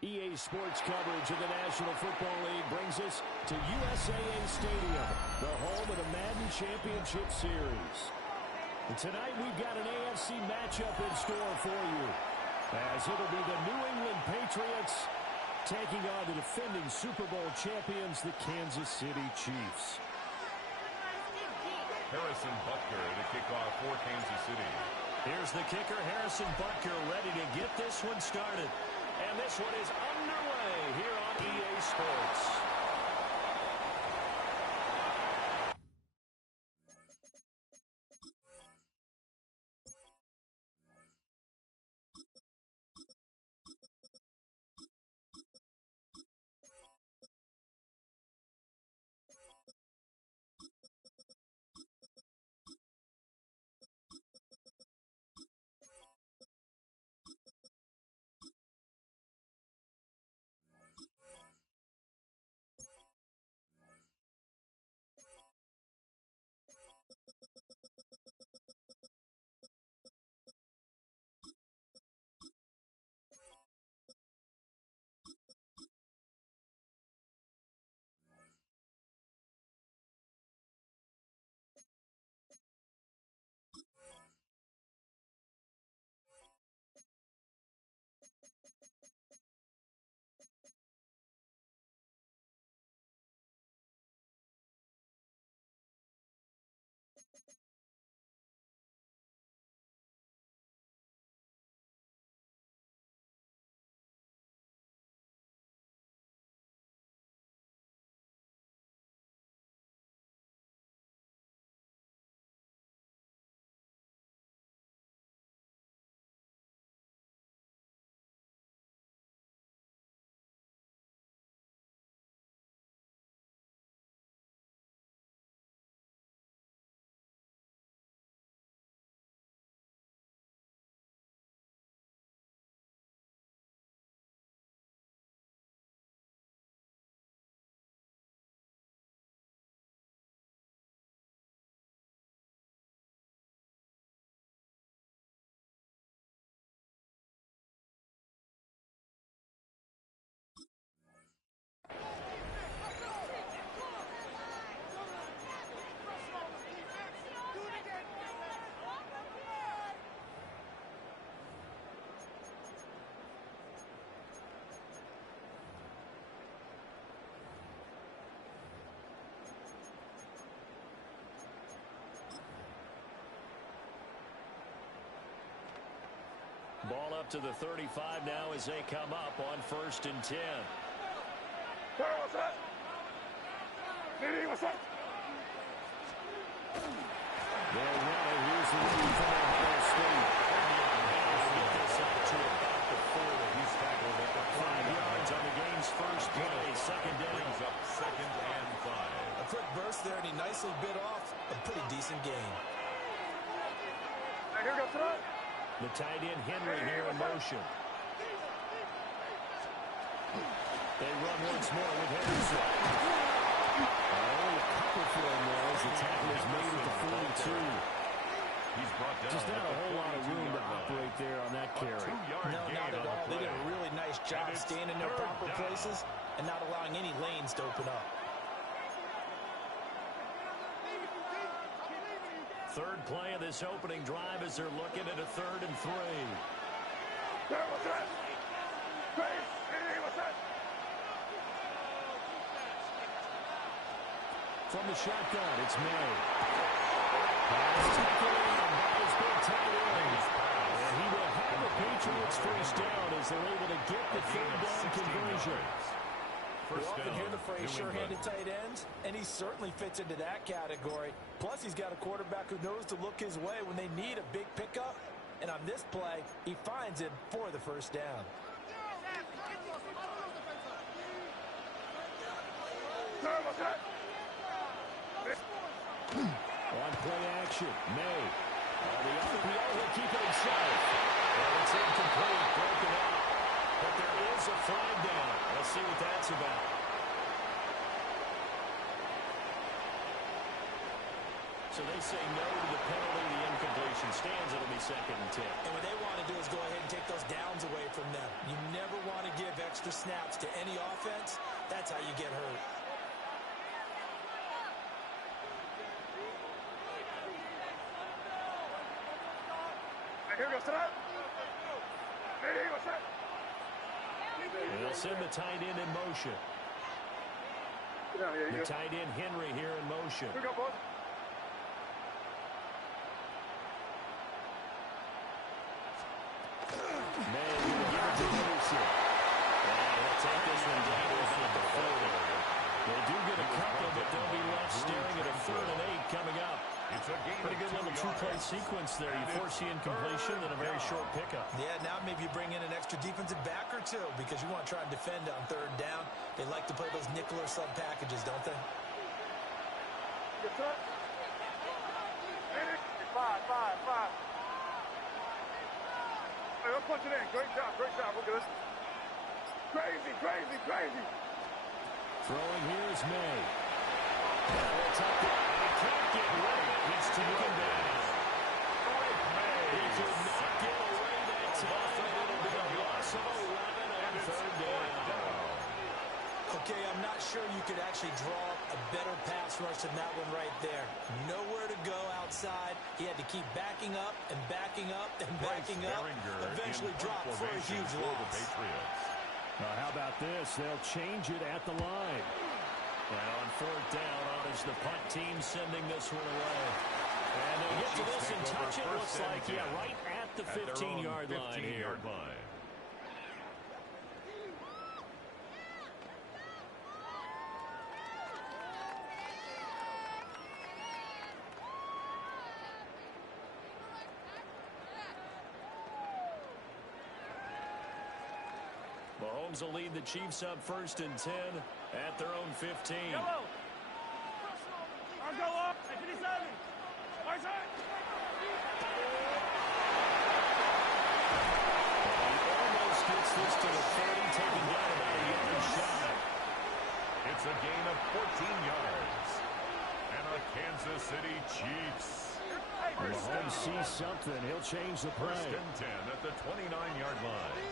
EA Sports coverage of the National Football League brings us to USAA Stadium, the home of the Madden Championship Series. And tonight we've got an AFC matchup in store for you, as it'll be the New England Patriots taking on the defending Super Bowl champions, the Kansas City Chiefs. Harrison Butker to kick off for Kansas City. Here's the kicker, Harrison Butker, ready to get this one started. And this one is underway here on EA Sports. Ball up to the 35 now as they come up on 1st and 10. What's that? Nini, what's that? They'll run it. Here's the lead from Ohio State. Get this up to about the 40. He's tackled at the 5 yards on the game's first play. Second down. Brings up 2nd and 5. A quick burst there, and he nicely bit off a pretty decent gain. Here we go, front. The tight end Henry here in motion. They run once more with Henderson. Only a couple for him there as the tackle is made at the 42. He's brought down. Just not a whole lot of room to operate there on that carry. No, not at all. They did a really nice job staying in their proper places and not allowing any lanes to open up. Third play of this opening drive as they're looking at a 3rd and 3. What's that? Face. Nini, what's that? From the shotgun, it's May. Pass taken in by his big tight end. And he will have the Patriots first down as they're able to get the 3rd down conversion. We often hear the phrase sure-handed tight ends, and he certainly fits into that category. Plus, he's got a quarterback who knows to look his way when they need a big pickup. And on this play, he finds him for the first down. On play action, May. The RPO will keep it himself. And it's incomplete, broken up. But there is a flag down. Let's see what that's about. So they say no to the penalty. The incompletion stands. It'll be 2nd and 10. And what they want to do is go ahead and take those downs away from them. You never want to give extra snaps to any offense. That's how you get hurt. Here we go, set up. Here we go, set. They'll send the tight end in motion. The tight end Henry here in motion. Here we go, boys. May will give it to Henderson. They'll take this one down about the 40. They do get a couple, but they'll be left staring at a 3rd and 8 coming up. It's a game Pretty good little two-play sequence there. You force the incompletion and a very short pickup. Yeah, now maybe you bring in an extra defensive back or two because you want to try and defend on 3rd down. They like to play those nickel or sub packages, don't they? Get set. Five. Hey, let's punch it in. Great job. Look at this. Crazy. Throwing here is May. Now it's up there. They can't get rid of it. It's to move down. He could not get away that time. It'll be a loss of 11 on 3rd down. Okay, I'm not sure you could actually draw a better pass rush than that one right there. Nowhere to go outside. He had to keep backing up and backing up and backing up. Eventually dropped for a huge loss. How about this? They'll change it at the line. Well, on 4th down, on is the punt team sending this one away. And they get to this and touch it. Looks like, right at the 15-yard line here. Mahomes will lead the Chiefs up 1st and 10 at their own 15. Yellow. I'll go up. 57. Right side. He almost gets this to the 30, taken down about a yard shy. It's a gain of 14 yards. And a Kansas City Chiefs. Mahomes sees something. He'll change the play. 1st and 10 at the 29-yard line.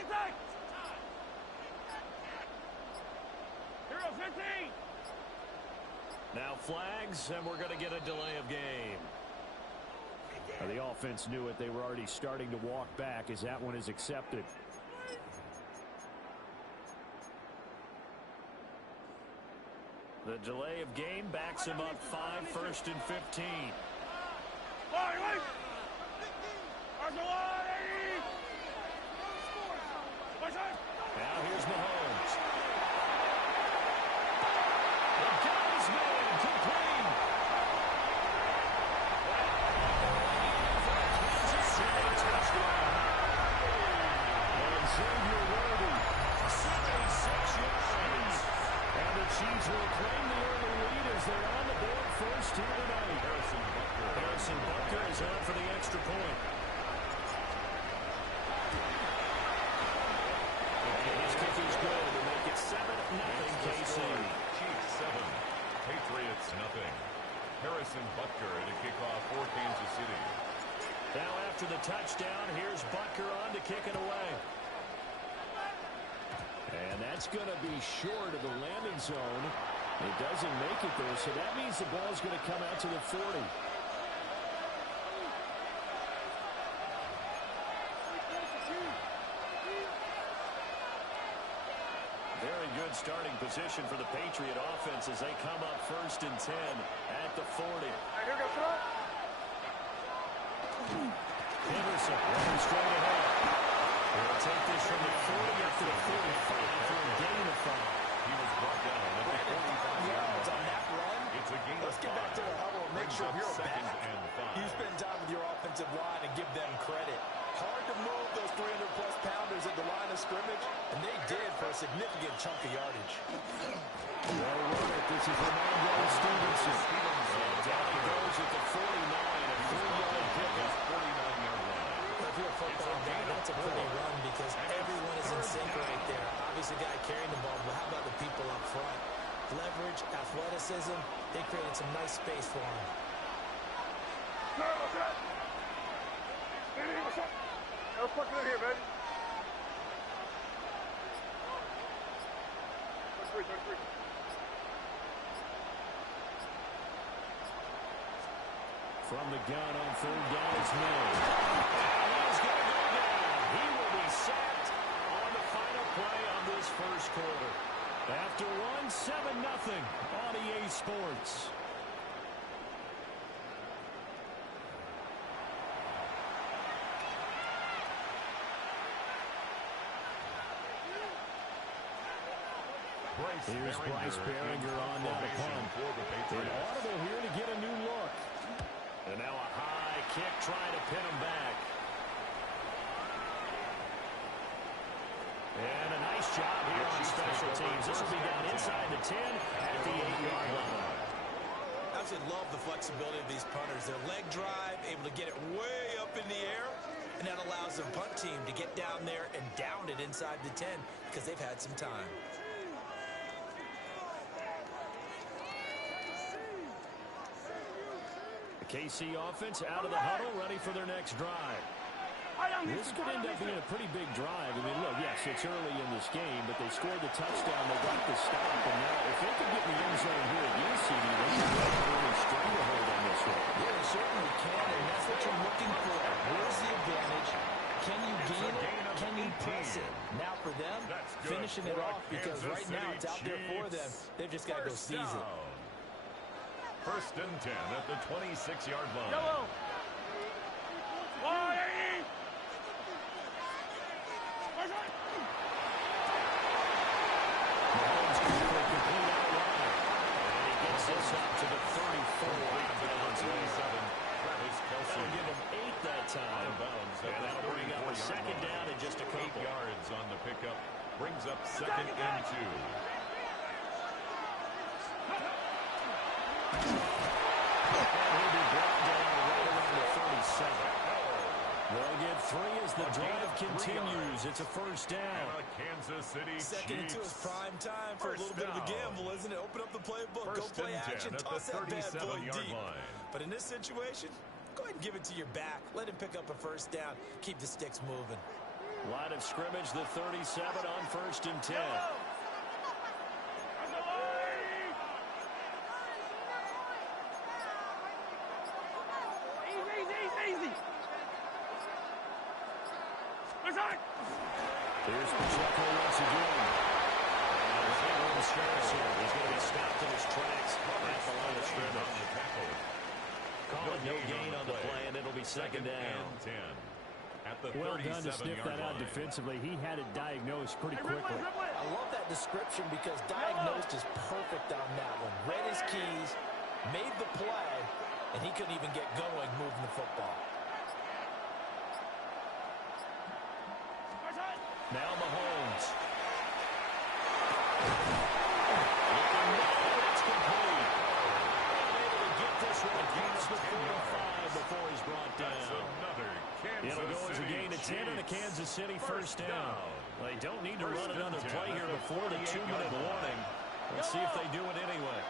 Attack! Hero 15! Now flags, and we're going to get a delay of game. The offense knew it. They were already starting to walk back as that one is accepted. The delay of game backs him up 5, 1st and 15. Now here's Mahomes. The guy's made complete. Kansas City touchdown. And Xavier Worthy, 76 yards. And the Chiefs will claim the early lead as they're on the board first here tonight. Harrison Butker is on for the extra point. His kick is good to make it 7-0 KC. Chiefs 7, Patriots nothing. Harrison Butker to kick off for Kansas City. Now after the touchdown, here's Butker on to kick it away. And that's going to be short of the landing zone. It doesn't make it there, so that means the ball's going to come out to the 40. Very good starting position for the Patriot offense as they come up 1st and 10 at the 40. Henderson running straight ahead. They'll take this from the 40 up to the 45 for a gain of 5. He was brought down at the 45 yards on that run. It's a gain of 5. Let's get back to the huddle and make sure you're back. And 5. You spend time with your offensive line and give them credit. Hard to move those 300-plus pounders at the line of scrimmage, and they did for a significant chunk of yardage. Well, this is Ramondre Stevenson. And down he goes at the 49, a 3-yard pickup. 49-yard line. If you're a football guy, that's a pretty run because everyone is in sync right there. Obviously, the guy carrying the ball, but how about the people up front? Leverage, athleticism, they created some nice space for him. What's up? What's up? Let's put it in here, baby. 33. From the gun on third down is Mills. He's going to go down. He will be sacked on the final play of this first quarter. After 7-0 on EA Sports. Here's Bryce Behringer on now to punt. An audible here to get a new look. And now a high kick trying to pin him back. And a nice job here on special teams. This will be down inside the 10 at the 8-yard line. I absolutely love the flexibility of these punters. Their leg drive, able to get it way up in the air, and that allows the punt team to get down there and down it inside the 10 because they've had some time. KC offense out of the huddle, ready for their next drive. This could end up being a pretty big drive. I mean, look, yes, it's early in this game, but they scored the touchdown, they got the stop, and now if they could get in the end zone here at UCD, they could get a really stranglehold on this one. Yeah, they certainly can, and that's what you're looking for. Where's the advantage? Can you gain it? Can you press it? Now for them, finishing it off, because right now it's out there for them. They've just got to go seize it. First and 10 at the 26-yard line. Yellow. Why? Mahomes quickly complete out wide. And he gets this up to the 34. That'll give him 8 that time. And that'll bring up a second down in just a couple. 8 yards on the pickup. Brings up second and 2. He'll be brought down right around the 37. They'll get 3 as the drive continues. It's a first down. Kansas City Second and 2 is prime time for a little bit of a gamble, isn't it? Open up the playbook, go play action, toss that bad boy deep. But in this situation, go ahead and give it to your back. Let him pick up a first down. Keep the sticks moving. Line of scrimmage, the 37 on first and 10. Easy. Here's Pacheco once again. And the starts here. He's going to be stopped in his tracks at the line of scrimmage. Call it no gain on the play, and it'll be second down. Well done to sniff that out defensively. He had it diagnosed pretty quickly. I love that description because diagnosed is perfect on that one. Read his keys, made the play, and he couldn't even get going moving the football. Now Mahomes. Looking now, it's complete. Able to get this one across the 45 before he's brought down. It'll go as a gain of 10 and a Kansas City first down. They don't need to run another play here before the 2-minute warning. Let's see if they do it anyway.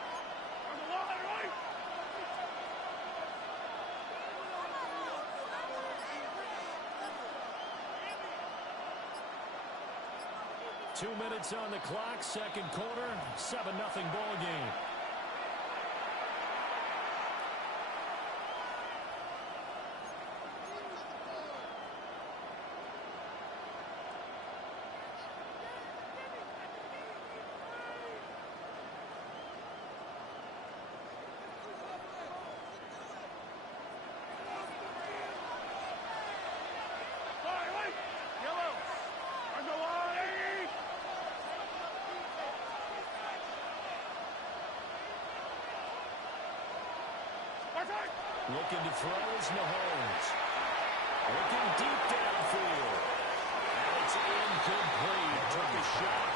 2 minutes on the clock, second quarter, 7-0 ball game. Looking to throw is Mahomes. Looking deep downfield. And it's incomplete. Took a shot,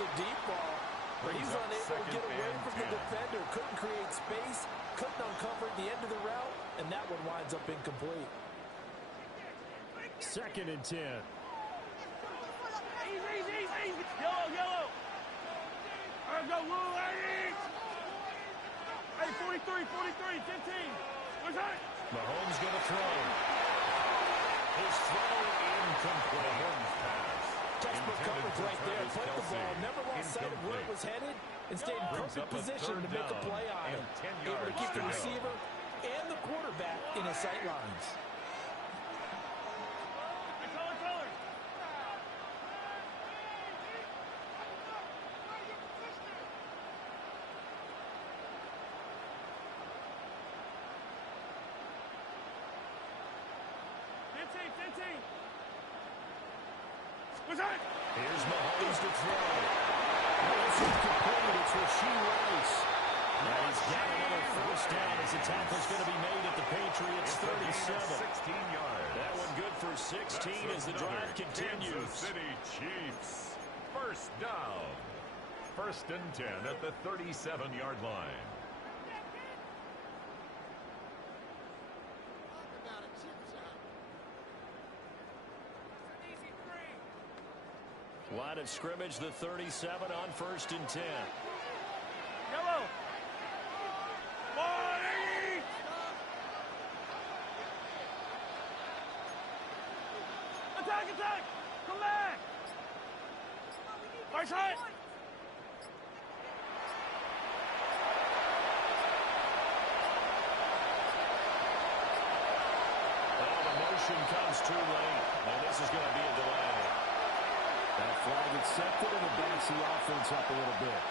a deep ball, but he's unable to get away from the defender. Couldn't create space, couldn't uncover the end of the route, and that one winds up incomplete. 2nd and 10. Easy. Yellow. All right, go, Lou, Hey, 43, 15. What's that? Mahomes going to throw. His throw incomplete. Mahomes pass. Textbook coverage right there. Played the ball, never lost sight of where it was headed, and stayed in perfect position to make a play on it. Able to keep the receiver and the quarterback in his sight lines. What's that? Here's Mahomes to throw. This is complete. It's Rasheed Rice. And he's got another first down as the tackle's going to be made at the Patriots 37. 16 yards. That one good for 16 as the drive continues. Kansas City Chiefs. First down. 1st and 10 at the 37-yard line. Line of scrimmage, the 37 on 1st and 10. Yellow. 180. Attack. Come back. Right side. Well, the motion comes too late, and this is going to be a delay. That flag accepted, and it backs the offense up a little bit.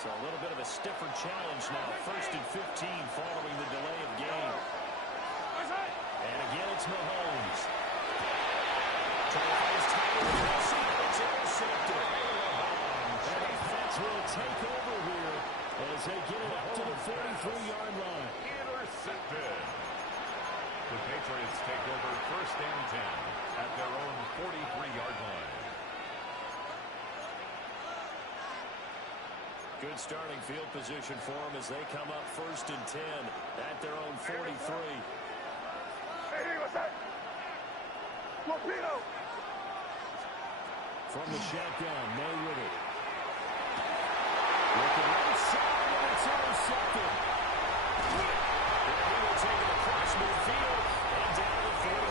So a little bit of a stiffer challenge now. 1st and 15 following the delay of game. And again, it's Mahomes. It's intercepted. And the Pats will take over here as they get it up to the 43-yard line. Intercepted. The Patriots take over 1st and 10 at their own 43-yard line. Good starting field position for them as they come up 1st and 10 at their own 43. Hey, what's that? Torpedo. From the shotgun, May with it. Looking right side, and it's intercepted. And he will take it across midfield and down to the 45.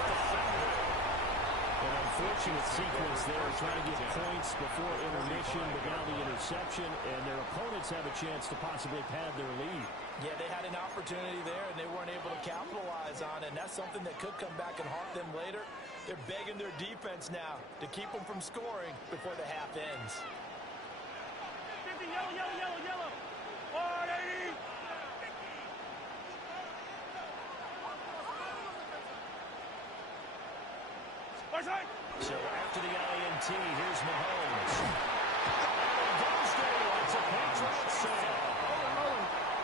An unfortunate sequence there, trying to get points before intermission, but now the interception, and their opponents have a chance to possibly pad their lead. Yeah, they had an opportunity there, and they weren't able to capitalize on it, and that's something that could come back and haunt them later. They're begging their defense now to keep them from scoring before the half ends. 50, yellow. 180. So after the INT, here's Mahomes. And goes there. It's a Patriots save.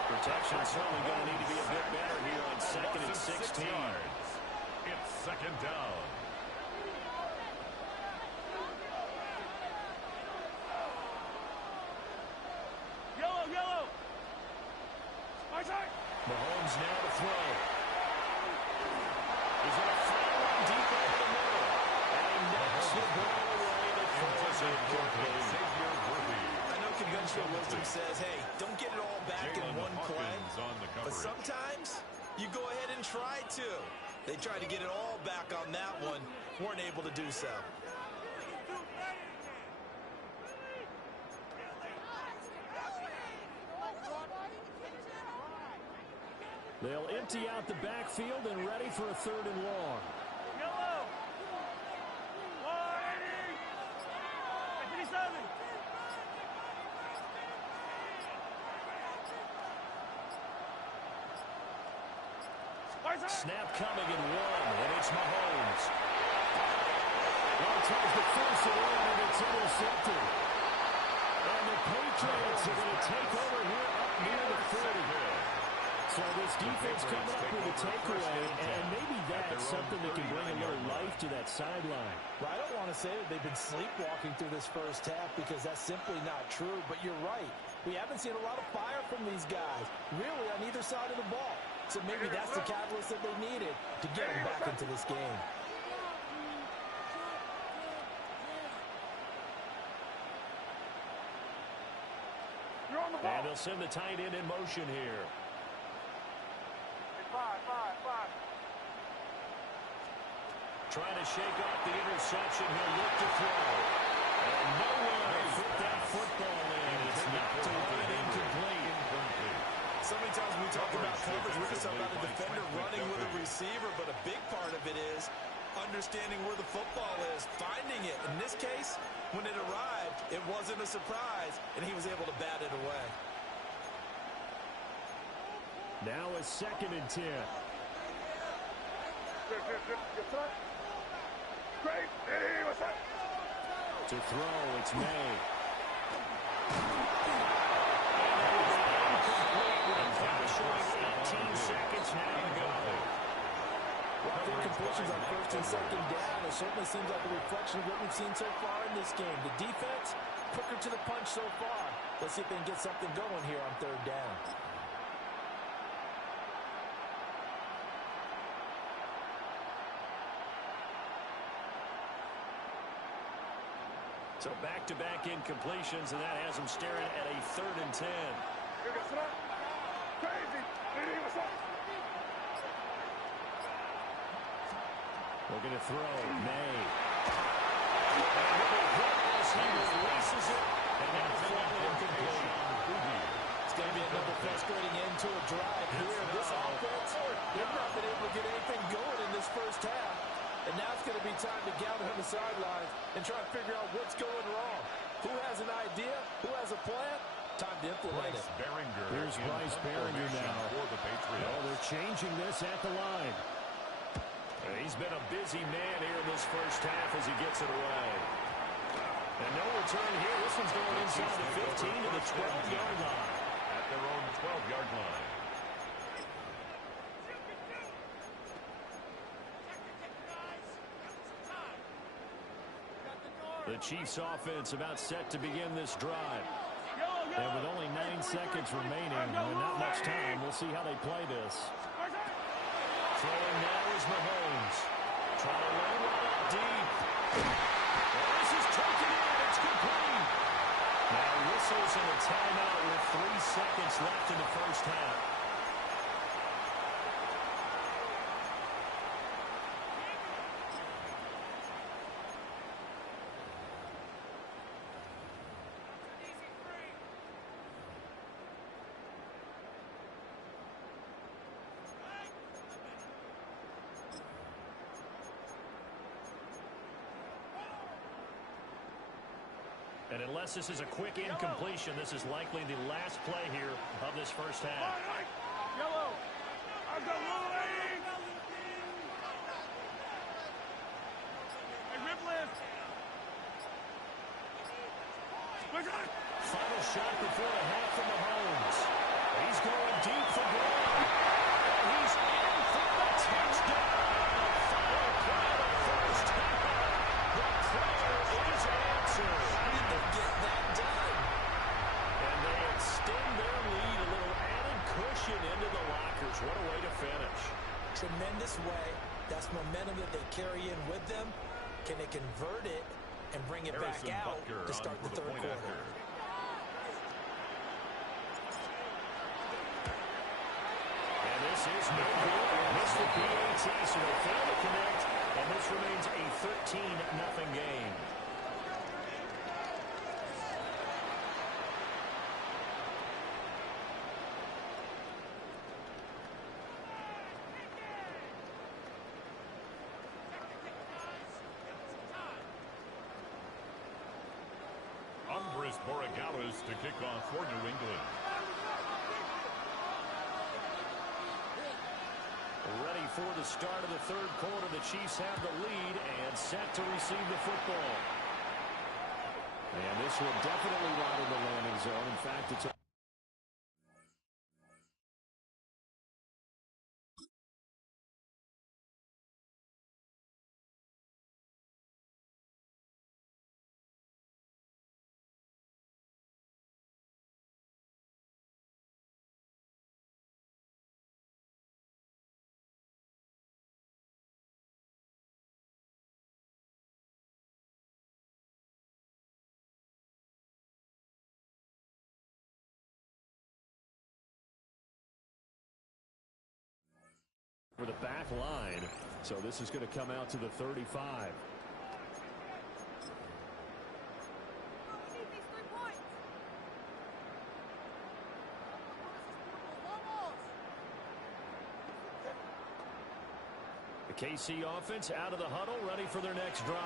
Protection certainly going to need to be a bit better here on 2nd and 16. It's 2nd down. Yellow. Mahomes now to throw. He's going to fire one deep over the middle. And he knocks the ball away, and it falls incomplete. I know conventional wisdom says, hey, don't get it all back in one play. But sometimes you go ahead and try to. They tried to get it all back on that one. Weren't able to do so. They'll empty out the backfield and ready for a 3rd and long. Yellow. 180. 57. Snap coming in 1, and it's Mahomes. Well, tries to force it in, and it's intercepted. And the Patriots are going to take over here up near the 40. So this defense coming up with a takeaway, and maybe that's something that can bring a little life to that sideline. Well, I don't want to say that they've been sleepwalking through this first half because that's simply not true, but you're right. We haven't seen a lot of fire from these guys, really, on either side of the ball. So maybe that's the catalyst that they needed to get them back into this game. You're on the ball. And they'll send the tight end in motion here. Five. Trying to shake off the interception. He'll look to throw. And nowhere to fit that football in. It's not to run it incomplete. So many times when we talk about coverage, we're just talking about a defender running with a receiver, but a big part of it is understanding where the football is, finding it. In this case, when it arrived, it wasn't a surprise, and he was able to bat it away. Now a 2nd and 10. Great. Hey, what's up? To throw, it's May. Showing 18 seconds now to go. Well, the incompletions on 1st and 2nd down, it certainly seems like a reflection of what we've seen so far in this game. The defense, quicker to the punch so far. Let's see if they can get something going here on 3rd down. So back-to-back incompletions, and that has them staring at a 3rd and 10. Crazy. Hey, what's up? Looking to throw. May. And with a hit as he releases it, and now thrown incomplete. It's going to be another frustrating end to a drive here. This offense, they've not been able to get anything going in this first half. And now it's going to be time to gather on the sidelines and try to figure out what's going wrong. Who has an idea? Who has a plan? Time to implement it. Here's Bryce Behringer now. Oh, they're changing this at the line. He's been a busy man here in this first half as he gets it away. And no return here. This one's going inside the 15 to the 12-yard line. At their own 12-yard line. The Chiefs offense about set to begin this drive. And with only 9 seconds remaining and not much time, we'll see how they play this. Throwing now is Mahomes. Trying to lay one up deep. Well, this is taken in. It's complete. Now whistles and a timeout with 3 seconds left in the first half. And unless this is a quick incompletion, this is likely the last play here of this first half. Yellow. I got Wolverine. Hey, rip lift. Final shot before the half from Mahomes. He's going deep for Brown. And he's in for the touchdown. Final play of the first half. The prayer is answered. How did they get that done? And they extend their lead, a little added cushion into the lockers. What a way to finish. Tremendous way. That's momentum that they carry in with them. Can they convert it and bring it back out to start the 3rd quarter? And this is no good. Missed the PAT, so they fail to connect, and this remains a 13-0 game. Borregales to kick off for New England. Ready for the start of the 3rd quarter. The Chiefs have the lead and set to receive the football. And this will definitely ride in the landing zone. In fact, it's For the back line, so this is going to come out to the 35. The KC offense out of the huddle, ready for their next drive.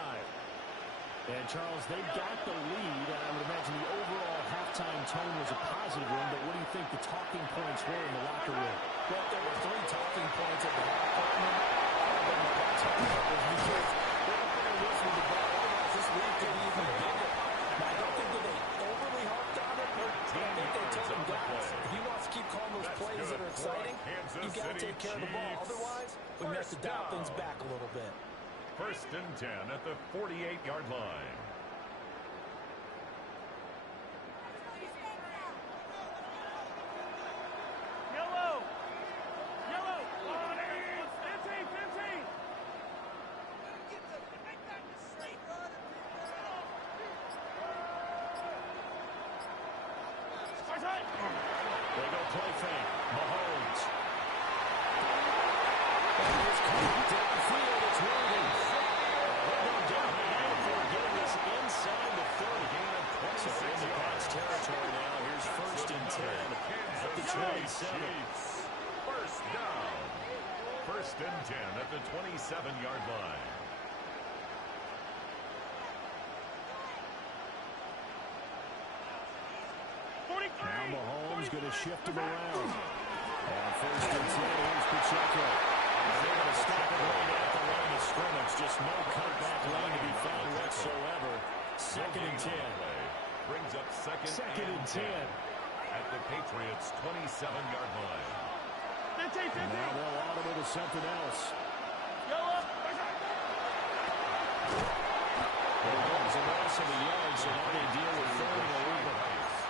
And, Charles, they've got the lead, and I would imagine the overall halftime tone was a positive one, but what do you think the talking points were in the locker room? Well, there were 3 talking points at the halftime. All of them about turnovers because they were putting this with the ball. Otherwise, this lead could be even bigger. Now, I don't think that they overly harped on it, but I think they told them, guys, if you want to keep calling those plays that are exciting, you've got to take care of the ball. Otherwise, we may have to dial things back a little bit. 1st and 10 at the 48-yard line. Yellow! Yellow! 15! 15! They go play fake. Mahomes. Downfield, it's Worthy. They'll go down the end for getting this inside the 30. So in the Pats territory now. Here's 1st and 10 at the 27. First down. 1st and 10 at the 27-yard line. Now Mahomes going to shift him around. And 1st and 10, here's Pacheco. They're going to stop it right at the line of scrimmage. Just no cutback line to be found whatsoever. 2nd and 10. Brings up second and 10. At the Patriots' 27-yard line. 15! 15! Now they'll audible to something else. Yellow! There goes a loss of a yard, so now they deal with 3rd and 11.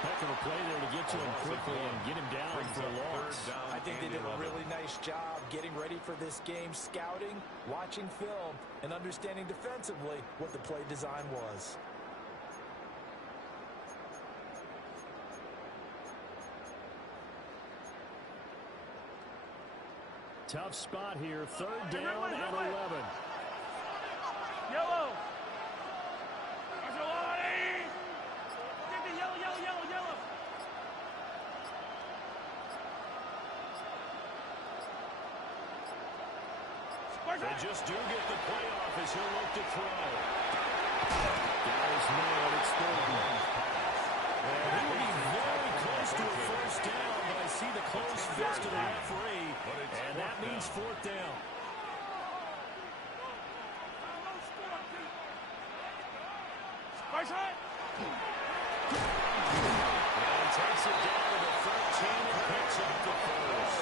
Heck of a play there to get to him quickly and get him down for a loss. I think they did a really nice job getting ready for this game, scouting, watching film, and understanding defensively what the play design was. Tough spot here. 3rd down and 11. Yellow! Yellow! They just do get the playoff as he'll look to throw. Guys nailed it. And he will be very close to a 1st down, but I see the close fist of the referee, and that means 4th down. And takes it down to the 13 and picks up the 1st.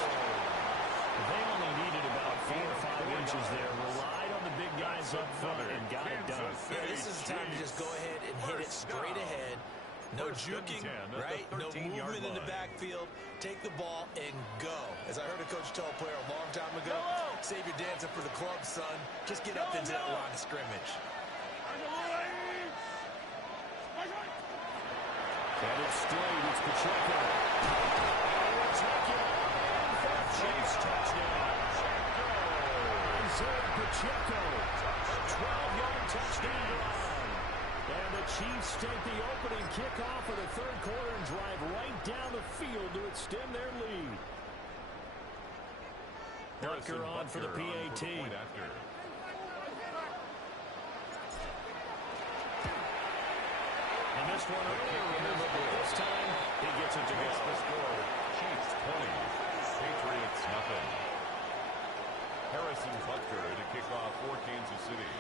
They only needed about 4 or 5 inches there. Relied on the big guys up front and got it done. Yeah, this is the time to just go ahead and hit it straight ahead. No juking, right? No movement in the backfield. Take the ball and go. As I heard a coach tell a player a long time ago, save your dancing for the club, son. Just get up into that line of scrimmage. Headed straight, it's Pacheco. Chiefs touchdown. Isaiah Pacheco, a 12-yard touchdown drive. And the Chiefs take the opening kickoff of the 3rd quarter and drive right down the field to extend their lead. Butker on for the PAT. He missed one earlier, remember, but this time he gets it to go. The score, Chiefs 20, Patriots nothing. Harrison Butker to kick off for Kansas City.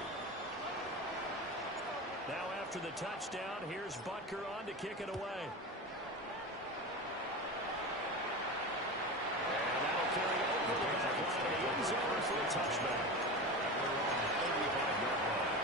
Now after the touchdown, here's Butker on to kick it away. And that'll carry over the back line of the end zone for a touchback. At their own 35-yard line.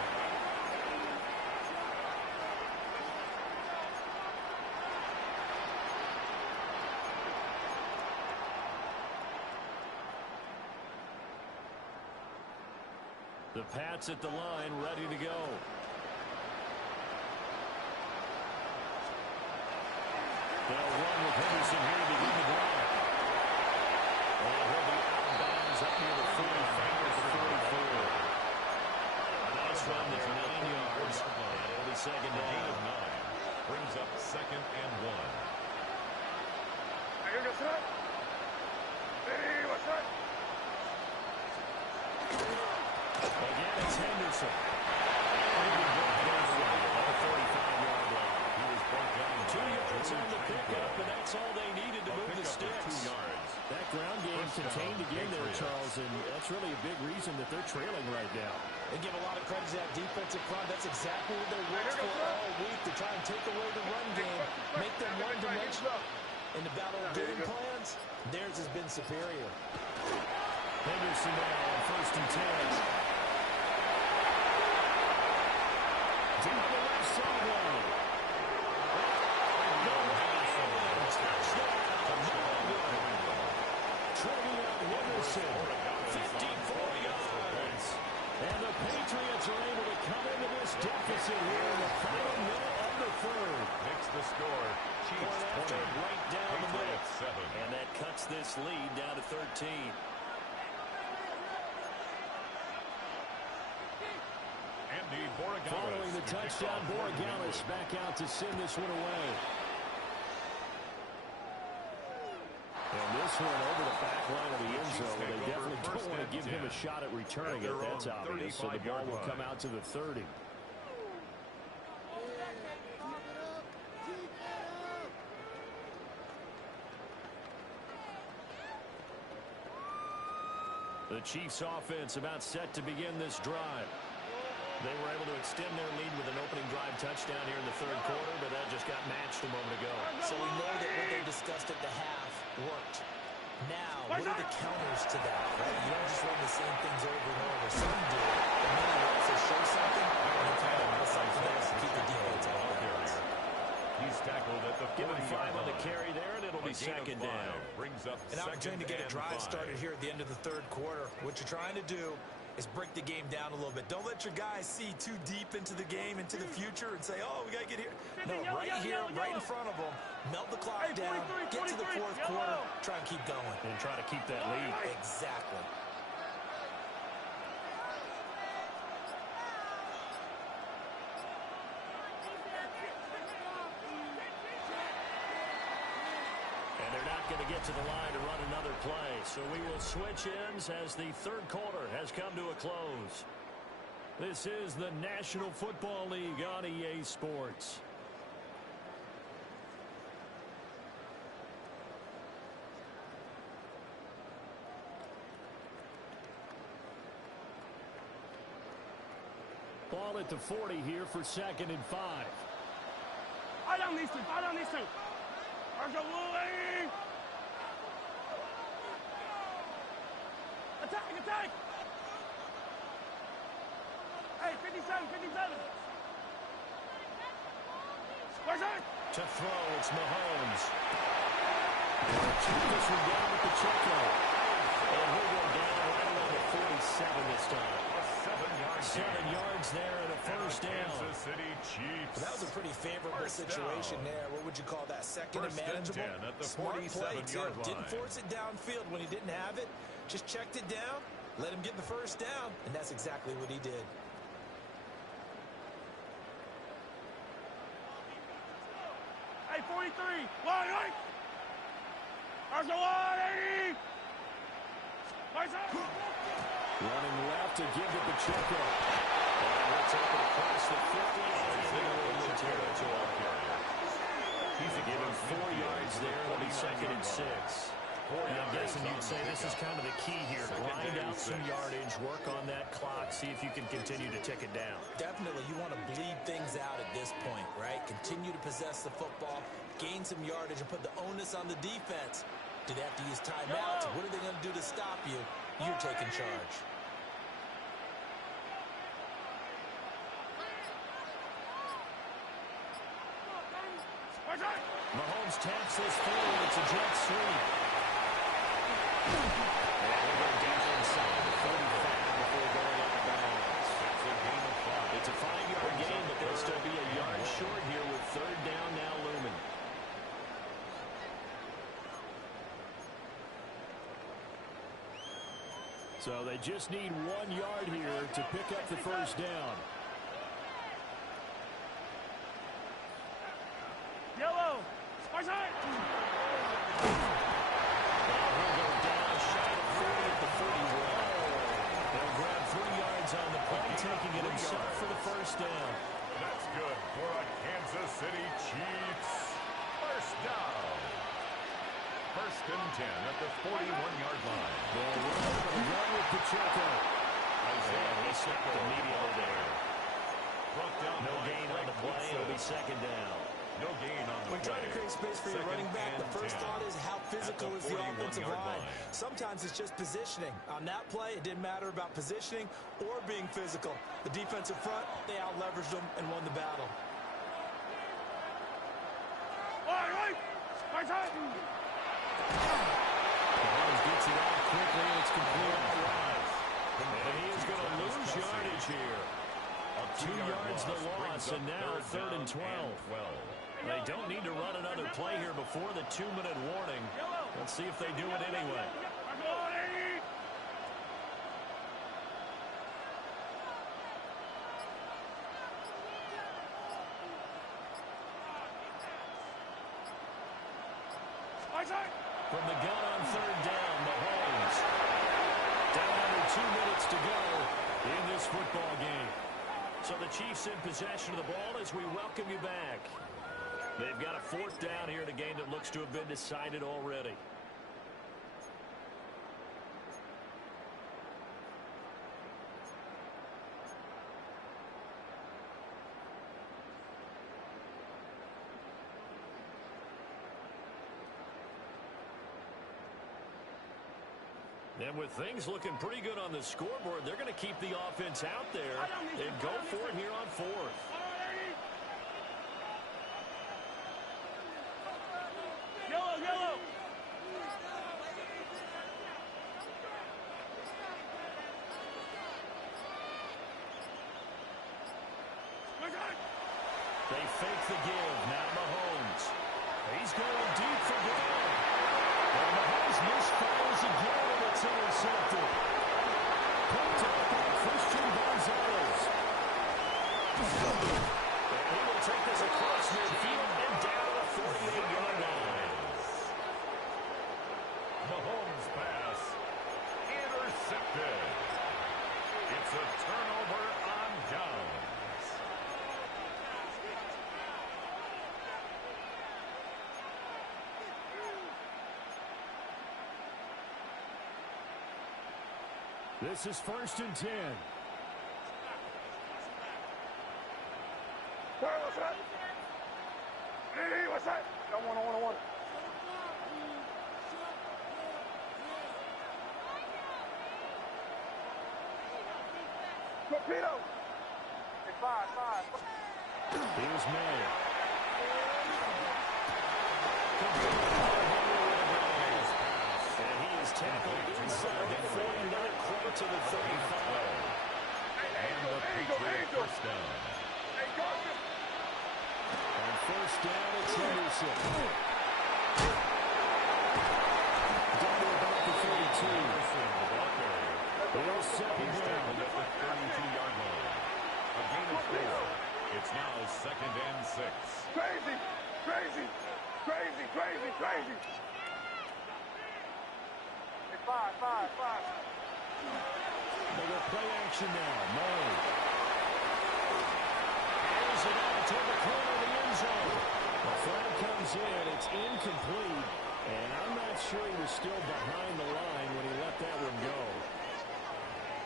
The Pats at the line, ready to go. They'll run with Henderson here to begin the drive. And he'll be outbound numbers up near the 45 to 44. A nice run there, 9 yards. And it'll be second down. Brings up 2nd and 1. Again, it's Henderson. On the 45-yard line. He was brought down 2 yards on the pickup, and that's all they needed to move the sticks. 2 yards. That ground game contained again there, Charles, and that's really a big reason that they're trailing right now. They give a lot of credit to that defensive front. That's exactly what they worked for all week, to try and take away the run game, make them one-dimensional. In the battle of game plans, theirs has been superior. Henderson now on 1st and 10. Deep on the left sideline. Trevion Henderson, 54 yards. And the Patriots are able to come into this deficit here in the final minute of the 3rd. Makes the score. Chiefs 20. Right down the middle. Patriots 7. And that cuts this lead down to 13. Following the touchdown, Borregales back out to send this one away. And this one over the back line of the end zone. They definitely don't want to give him a shot at returning it. That's obvious. So the ball will come out to the 30. The Chiefs offense about set to begin this drive. They were able to extend their lead with an opening drive touchdown here in the 3rd quarter, but that just got matched a moment ago. So we know that what they discussed at the half worked. Now, what are the counters to that, right? You don't just run the same things over and over. Some do, but many also show something, and they try to do something else to keep the defense out of bounds. He's tackled at the 40-yard Give him 5 on the line. carry there, and it'll be second down. Brings up An opportunity to get a drive 5. started here at the end of the 3rd quarter. What you're trying to do is break the game down a little bit. Don't let your guys see too deep into the game, into the future, and say, oh, we got to get here. No, right here, right in front of them, melt the clock down, get to the 4th quarter, try and keep going. And try to keep that lead. Exactly. And they're not going to get to the line to run another play. So we will switch ends as the 3rd quarter has come to a close. This is the National Football League on EA Sports. Ball at the 40 here for 2nd and 5. I don't need to. Attack! Hey, 57. Where's that? To throw, it's Mahomes. Check this one down with the check-out. And he'll go down right around the 47 this time. 7 yards there and a first down. Kansas City Chiefs. That was a pretty favorable situation there. What would you call that? Second and manageable? At the Smart play, too. 47-yard line. Didn't force it downfield when he didn't have it. Just checked it down, let him get the first down, and that's exactly what he did. Hey, 43. Line. There's a line, 80. Running left to give to Pacheco. And we'll take it across the 50 and into the territory. He's given 4 yards there. It'll be 2nd and 6. And I'm guessing you'd say this is kind of the key here. Grind out some yardage, work on that clock, see if you can continue to tick it down. Definitely, you want to bleed things out at this point, right? Continue to possess the football, gain some yardage, and put the onus on the defense. Do they have to use timeouts? What are they going to do to stop you? You're taking charge. Mahomes taps this through. It's a jet sweep. And we'll go deep inside the 35 before going out of bounds. It's a 5-yard gain, but they'll still be a yard short here with 3rd down now looming. So they just need 1 yard here to pick up the first down. Yellow. Side. He'll go down shy of 40 at the 41. They'll grab 3 yards on the play, taking it himself for the first down. That's good for a Kansas City Chiefs first down. First and 10 at the 41-yard line. They'll run with Pacheco. Isaiah He stopped immediately there. brought down. No gain on the play. It'll be second down. No gain on the When play. trying to create space for your running back, the first thought is how physical is the offensive line. Sometimes it's just positioning. On that play, it didn't matter about positioning or being physical. The defensive front, they out-leveraged them and won the battle. Right. Mahomes gets it out quickly, and it's complete on the rise. And he is going to lose yardage here. 2 yards the loss, and now 3rd and 12. They don't need to run another play here before the 2-minute warning. Let's see if they do it anyway. From the gun on 3rd down, Mahomes. Down under 2 minutes to go in this football game. So the Chiefs in possession of the ball as we welcome you back. They've got a 4th down here in a game that looks to have been decided already. And with things looking pretty good on the scoreboard, they're going to keep the offense out there and go for it here on 4th. Yellow. They fake the give. Now Mahomes. He's going deep for goal. And Mahomes misfires again, and it's intercepted. Picked up by Christian Gonzalez. And he will take this across midfield and down the 48-yard line. Mahomes pass intercepted. It's a turnover on downs. This is 1st and 10. What's that? Hey, what's that? I want. Torpedo. Hey, five. Here's May. And he is tackled inside the 40, not quite to the 35. And the Patriot first down. On 1st down, it's Henderson. Down to about the 32. Here's 2nd down. At the 32-yard line. A gain of 4. It's now 2nd and 6. Crazy. Hey, five. They go play action now. Murray. Airs it out toward the corner of the end zone. The flag comes in. It's incomplete. And I'm not sure he was still behind the line when he let that one go.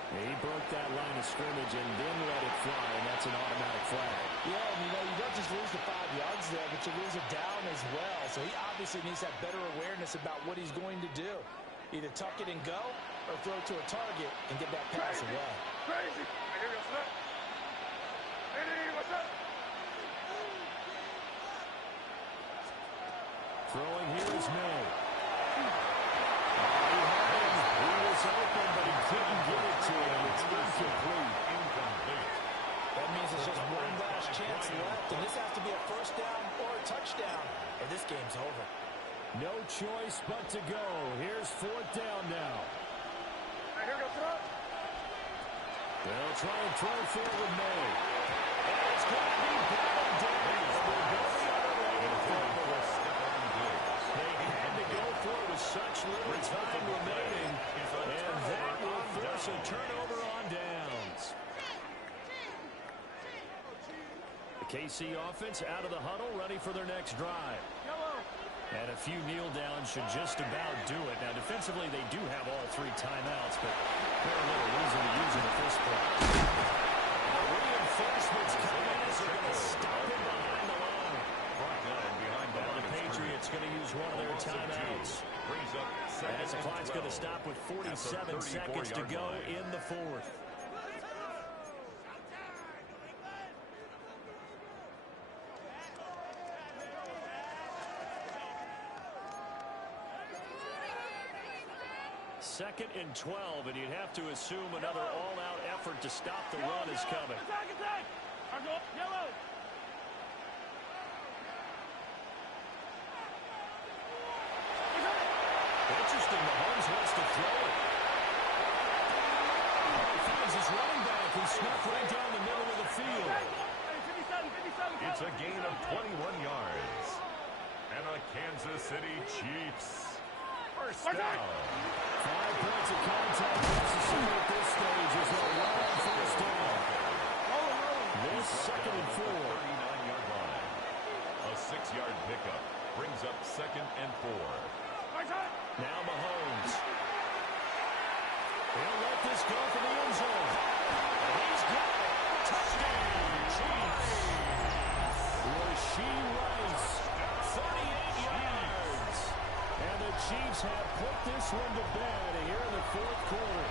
He broke that line of scrimmage and then let it fly, and that's an automatic flag. Yeah, and you don't just lose the 5 yards there, but you lose it down as well. So he obviously needs to have better awareness about what he's going to do. Either tuck it and go or throw to a target and get that pass away. Crazy. Hey, what's up? Hey, what's up? Throwing here is May. He was open, but he couldn't get it to him. It's incomplete. That means it's just one last chance left, and this has to be a 1st down or a touchdown, or this game's over. No choice but to go. Here's 4th down now. They'll try and throw forward May. And it's going to be battled down. They had to go for it with such little time remaining, and that will force a turnover on downs. The KC offense out of the huddle, ready for their next drive. And a few kneel downs should just about do it. Now, defensively, they do have all 3 timeouts, but very little reason to use them at this point. The reinforcements coming as they're going to stop him behind the line. Now the Patriots going to use one of their timeouts. As the clock's going to stop with 47 seconds to go in the 4th. Second and 12, and you'd have to assume another all-out effort to stop the run is coming. Interesting, Mahomes wants to throw it. He finds his running back, who snuck right down the middle of the field. It's a gain of 21 yards. And a Kansas City Chiefs first down. 5 points of contact necessary at this stage as they'll run on first down. This second and 4. 39-yard line. A 6-yard pickup brings up second and 4. Now Mahomes. He'll let this go for the end zone. And he's got it. Touchdown, Chiefs. Rasheed Rice, 38 yards. And the Chiefs have put this one to bed here in the 4th quarter.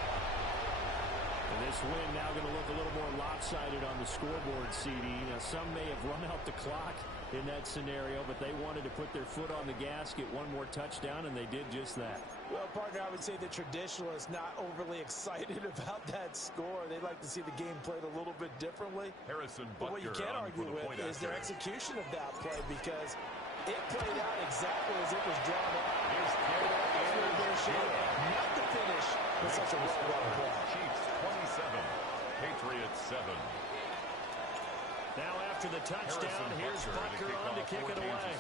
And this win now going to look a little more lopsided on the scoreboard, CD. Now, some may have run out the clock in that scenario, but they wanted to put their foot on the gas, get one more touchdown, and they did just that. Well, partner, I would say the traditionalists not overly excited about that score. They'd like to see the game played a little bit differently. Harrison But what you can't argue with is their execution of that play, because it played out exactly as it was drawn up. Not the finish with such a well-run play. Chiefs 27, Patriots 7. Now after the touchdown, here's Butker on to kick it away.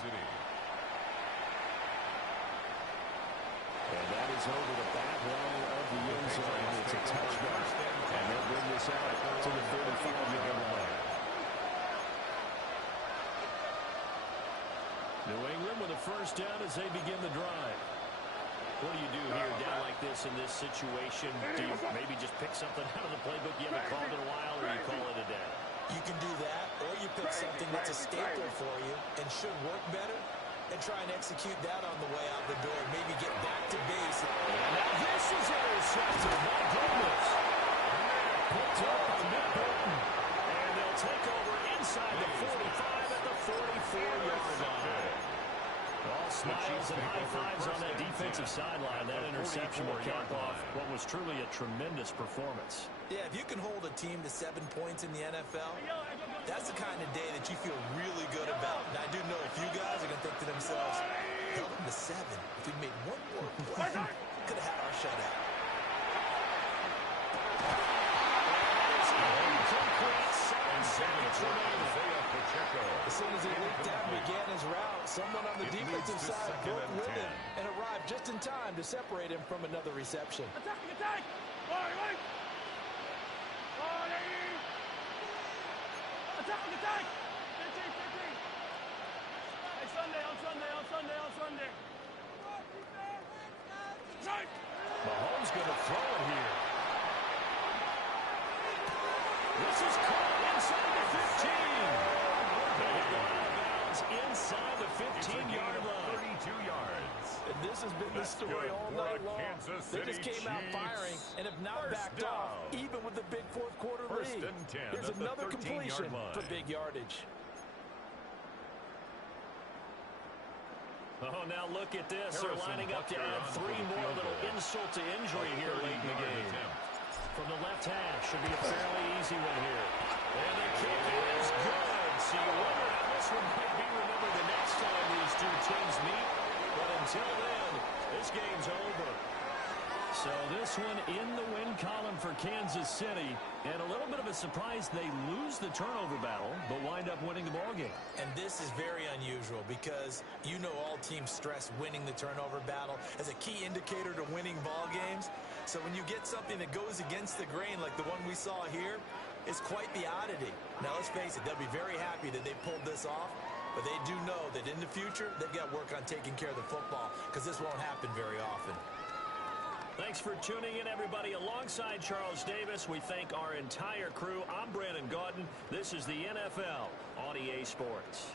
And that is over the back line of the end zone. It's a touchdown. And they'll bring this out to the 35-yard line. New England with a first down as they begin the drive. What do you do here down like this in this situation? Do you maybe just pick something out of the playbook you haven't called in a while, or you call it a day? You can do that, or you pick something that's a staple for you and should work better and try and execute that on the way out the door. Maybe get back to base. And now this is intercepted. My goodness. Picked up by Nick Bolton. And they'll take over inside the 45 at the 44-yard line. All smiles and high fives on that defensive sideline. That interception will cap off what was truly a tremendous performance. Yeah, if you can hold a team to 7 points in the NFL, that's the kind of day that you feel really good about. And I do know a few guys are going to think to themselves, held them to 7. If we'd made one more play, could have had our shutout. As soon as he leaped out and began his route, someone on the defensive side broke with him and arrived just in time to separate him from another reception. Attack! Attack! 15! Hey, on Sunday. Mahomes going to throw it here. This is caught inside the 15. They get out of bounds inside the 15-yard line. 32 yards. And this has been the story all night long. They just came out firing and have not backed off, even with the big fourth quarter lead. Here's another completion for big yardage. Oh, now look at this. They're lining up to add 3 more. Little insult to injury here late in the game. From the left half, should be a fairly easy one here. And the kick is good. So you wonder how this one might be remembered the next time these two teams meet. But until then, this game's over. So So this one in the win column for Kansas City. And a little bit of a surprise, they lose the turnover battle, but wind up winning the ballgame. And this is very unusual because you know all teams stress winning the turnover battle as a key indicator to winning ball games. So when you get something that goes against the grain like the one we saw here, it's quite the oddity. Now let's face it, they'll be very happy that they pulled this off, but they do know that in the future they've got work on taking care of the football because this won't happen very often. Thanks for tuning in, everybody. Alongside Charles Davis, we thank our entire crew. I'm Brandon Gaudin. This is the NFL on EA Sports.